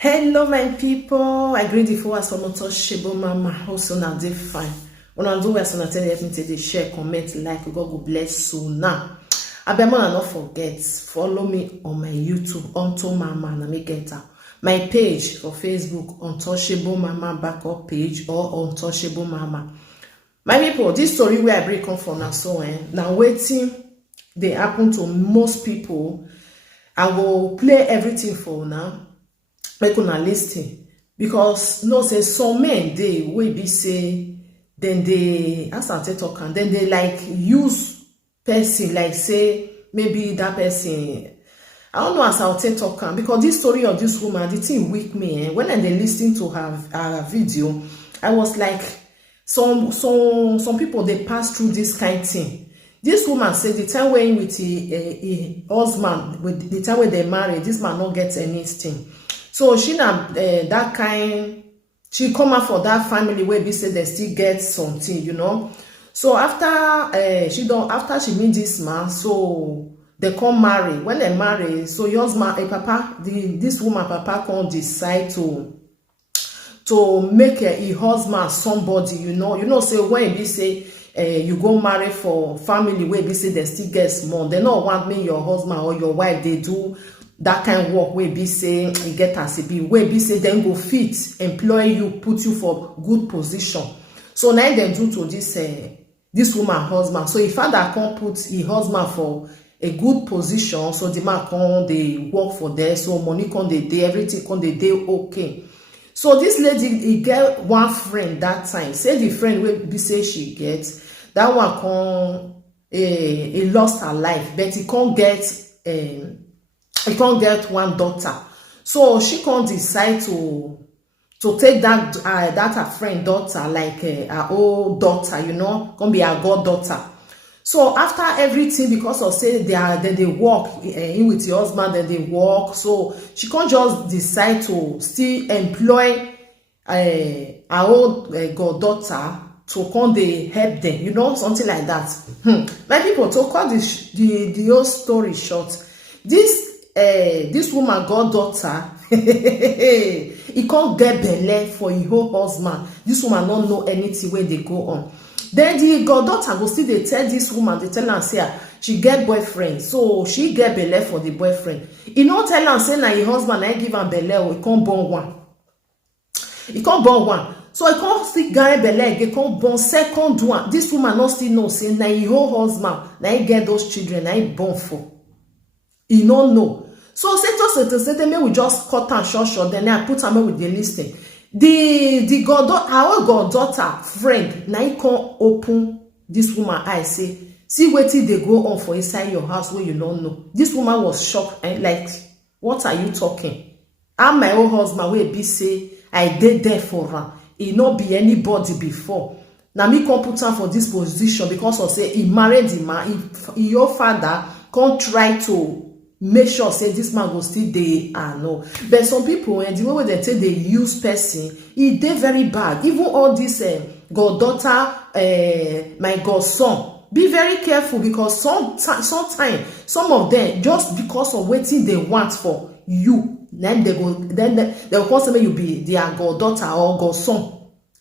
Hello, my people. I greet you for us from Shebo Mama. Also, now they fine. When I do as I tell you, they share, comment, like. God will bless you now. I be man, not forget. Follow me on my YouTube, Unto Mama, na me get her. My page for Facebook, Untouchable Mama backup page or Untouchable Mama. My people, this story where I break come from now so now waiting. They happen to most people. I will play everything for now. Make una listen because no say some men they will be say then they as I talk and then they like use person like say maybe that person I don't know as I'll talk because this story of this woman the thing weak me when I dey listen to her video I was like some people they pass through this kind of thing. This woman said the time when with a husband with the time when they married this man not get anything. So she na that kind she come out for that family where be say they still get something, you know. So after she meet this man, so they come marry. When they marry, so yours man, this woman papa can decide to make a husband somebody, you know. You know, say when be say you go marry for family where be say they still get small, they don't want me your husband or your wife they do that kind of work where be say you get as it be where be say then go fit employ you put you for good position. So now they do to this woman husband. So if father can't put his husband for a good position, so the man can they work for there, so money can they do everything can they do okay. So this lady he get one friend that time. Say the friend will be say she gets that one can he lost her life, but he can't get one daughter. So she can't decide to take that her friend daughter like her old daughter, you know, can be her goddaughter. So after everything, because of say they work in with your husband, then they work, so she can't just decide to still employ her old goddaughter to come they help them, you know, something like that. My people, to cut the whole story short, this woman goddaughter he can't get belle for his whole husband. This woman don't know anything where they go on. Then the goddaughter go still they tell this woman, they tell her say she get boyfriend, so she get belle for the boyfriend. He not tell her say na his husband I give him belle, he can't born one. He can't born one. So he can't still get belle again, he can't born second one. This woman not still know say na his whole husband na he get those children na he born for. He don't know. So say me we just cut and short, then I put her with the listing. The goddaughter, our goddaughter friend, now he can't open this woman eye say, see what they go on for inside your house where you don't know. This woman was shocked and like, what are you talking? I'm my own husband where be say I did there for her. He not be anybody before. Now me can't put her for this position because of say he married the man. Your father can't try to make sure say this man go still dey no. But some people and the way they say they use person, it dey very bad. Even all this goddaughter, my godson, be very careful because sometimes some of them just because of wetin they want for you, then they will call say you be their goddaughter or godson.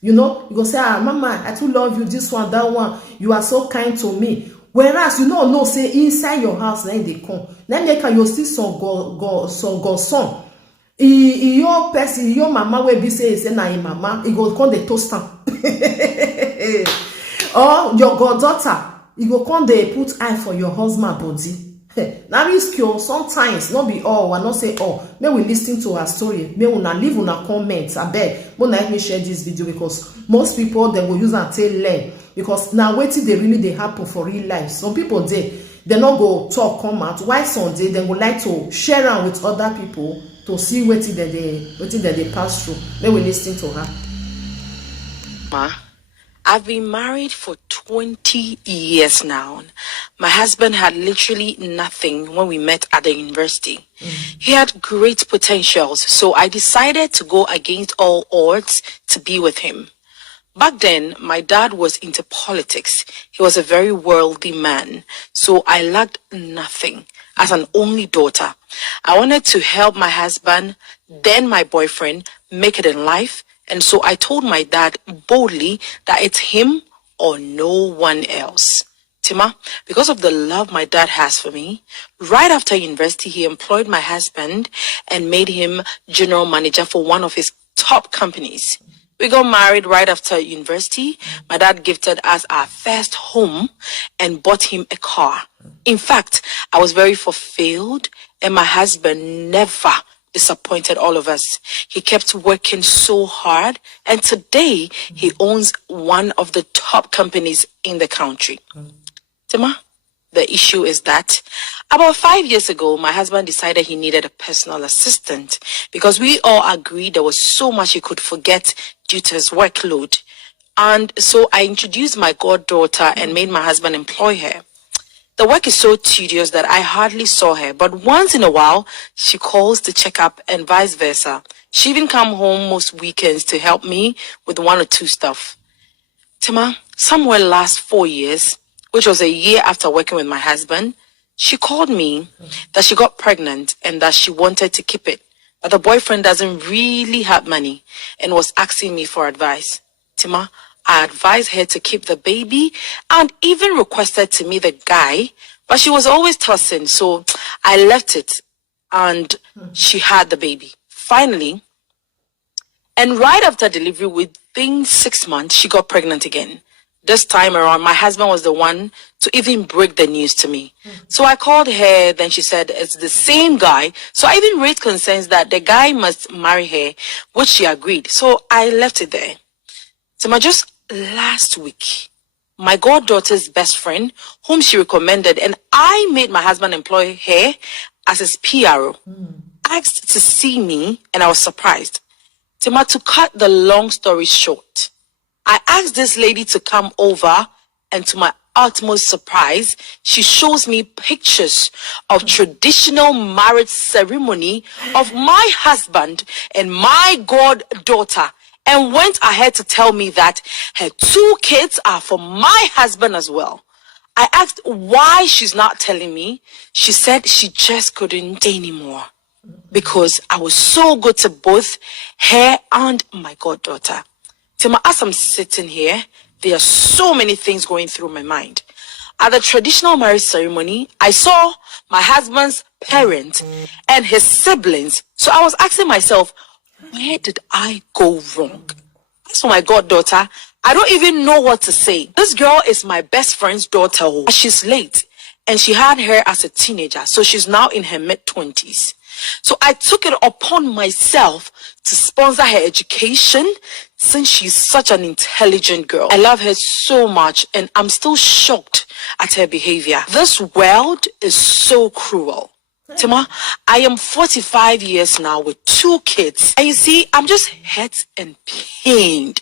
You know, you go say mama I too love you, this one that one, you are so kind to me. Whereas you know say inside your house now they come. Then they can you see some godson. Your person, your mama will be say na him mama, he go come the toaster. Or your goddaughter, he go come they put eye for your husband body. Now risk you sometimes, not be all, I not say all. May we listen to her story. May we not leave una comments. I beg, but let me share this video because most people they will use and tell learn. Because now waiting they really they happen for real life. Some people they not go talk come out. Why Sunday they would like to share around with other people to see what they pass through. Then we listen to her. Ma, I've been married for 20 years now. My husband had literally nothing when we met at the university. He had great potentials, so I decided to go against all odds to be with him. Back then, my dad was into politics. He was a very worldly man, so I lacked nothing. As an only daughter, I wanted to help my husband then my boyfriend make it in life. And so I told my dad boldly that it's him or no one else. Tima, because of the love my dad has for me, right after university, he employed my husband and made him general manager for one of his top companies. We got married right after university. My dad gifted us our first home and bought him a car. In fact, I was very fulfilled, and my husband never disappointed all of us. He kept working so hard, and today he owns one of the top companies in the country. Tima, the issue is that about 5 years ago, my husband decided he needed a personal assistant because we all agreed there was so much he could forget due to his workload. And so I introduced my goddaughter and made my husband employ her. The work is so tedious that I hardly saw her, but once in a while, she calls to check up and vice versa. She even come home most weekends to help me with one or two stuff. Tima, somewhere last 4 years, which was a year after working with my husband, she called me that she got pregnant and that she wanted to keep it. But the boyfriend doesn't really have money and was asking me for advice. Tima, I advised her to keep the baby and even requested to meet the guy, but she was always tossing, so I left it and she had the baby. Finally, and right after delivery, within 6 months, she got pregnant again. This time around, my husband was the one to even break the news to me. So I called her, then she said it's the same guy. So I even raised concerns that the guy must marry her, which she agreed. So I left it there. So just last week, my goddaughter's best friend, whom she recommended, and I made my husband employ her as his PRO, asked to see me, and I was surprised. Tima, to cut the long story short, I asked this lady to come over, and to my utmost surprise, she shows me pictures of traditional marriage ceremony of my husband and my goddaughter, and went ahead to tell me that her 2 kids are for my husband as well. I asked why she's not telling me. She said she just couldn't say anymore because I was so good to both her and my goddaughter. Tima, as I'm sitting here, there are so many things going through my mind. At the traditional marriage ceremony, I saw my husband's parents and his siblings. So I was asking myself, where did I go wrong? As for my goddaughter, I don't even know what to say. This girl is my best friend's daughter. She's late, and she had her as a teenager, so she's now in her mid-20s. So I took it upon myself to sponsor her education since she's such an intelligent girl. I love her so much, and I'm still shocked at her behavior. This world is so cruel. Tima, I am 45 years now with 2 kids. And you see, I'm just hurt and pained.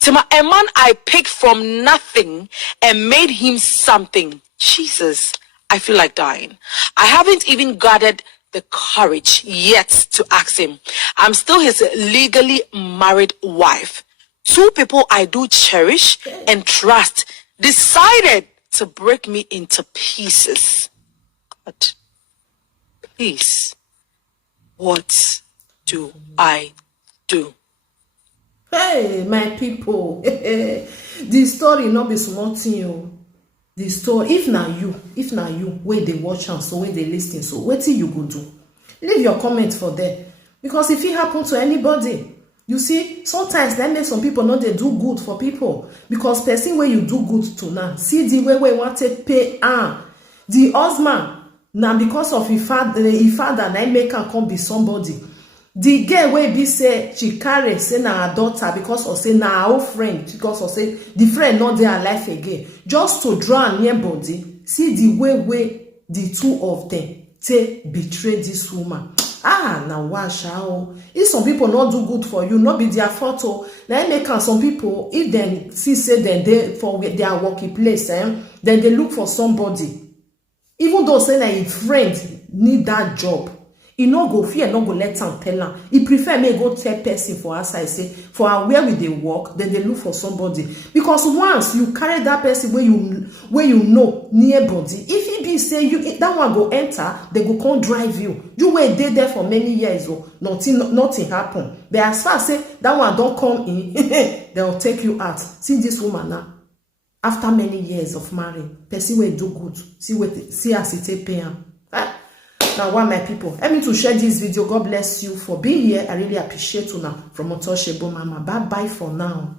Tima, a man I picked from nothing and made him something. Jesus, I feel like dying. I haven't even gathered the courage yet to ask him. I'm still his legally married wife. 2 people I do cherish and trust decided to break me into pieces. God, please, what do I do? Hey, my people, the story not be small thing o. The story, if na you wey dey watch am, so wey dey lis ten, so wetin you go do? Leave your comment for there, because if it happen to anybody, you see, sometimes that make some people no dey do good for people, because person wey you do good to now, see the way wey wan take pay am. The husband na because of him father na make am come be somebody. The girl wey be say she carry say na her daughter because of say na her old friend, because of say the friend not dey alive again, just to draw am near body. See the way the 2 of them take betray this woman. Na wash o. If some people not do good for you, not be their fault o. Na make am some people, if dem see say dem dey for their working place, then they look for somebody, even though say na him friend need that job. e no go fear, no go let am tell am. E prefer make go tell person for outside say for where we dey work, then they look for somebody, because once you carry that person where you know near body, if e be say you that one go enter, they go come drive you wey dey there for many years, or nothing happen. But as far as say that one don't come in, they will take you out. See this woman now, after many years of marrying, person wey do good, see as it take pay am. Now, one my people, help me to share this video. God bless you for being here. I really appreciate you now. From Untouchable Mama. Bye bye for now.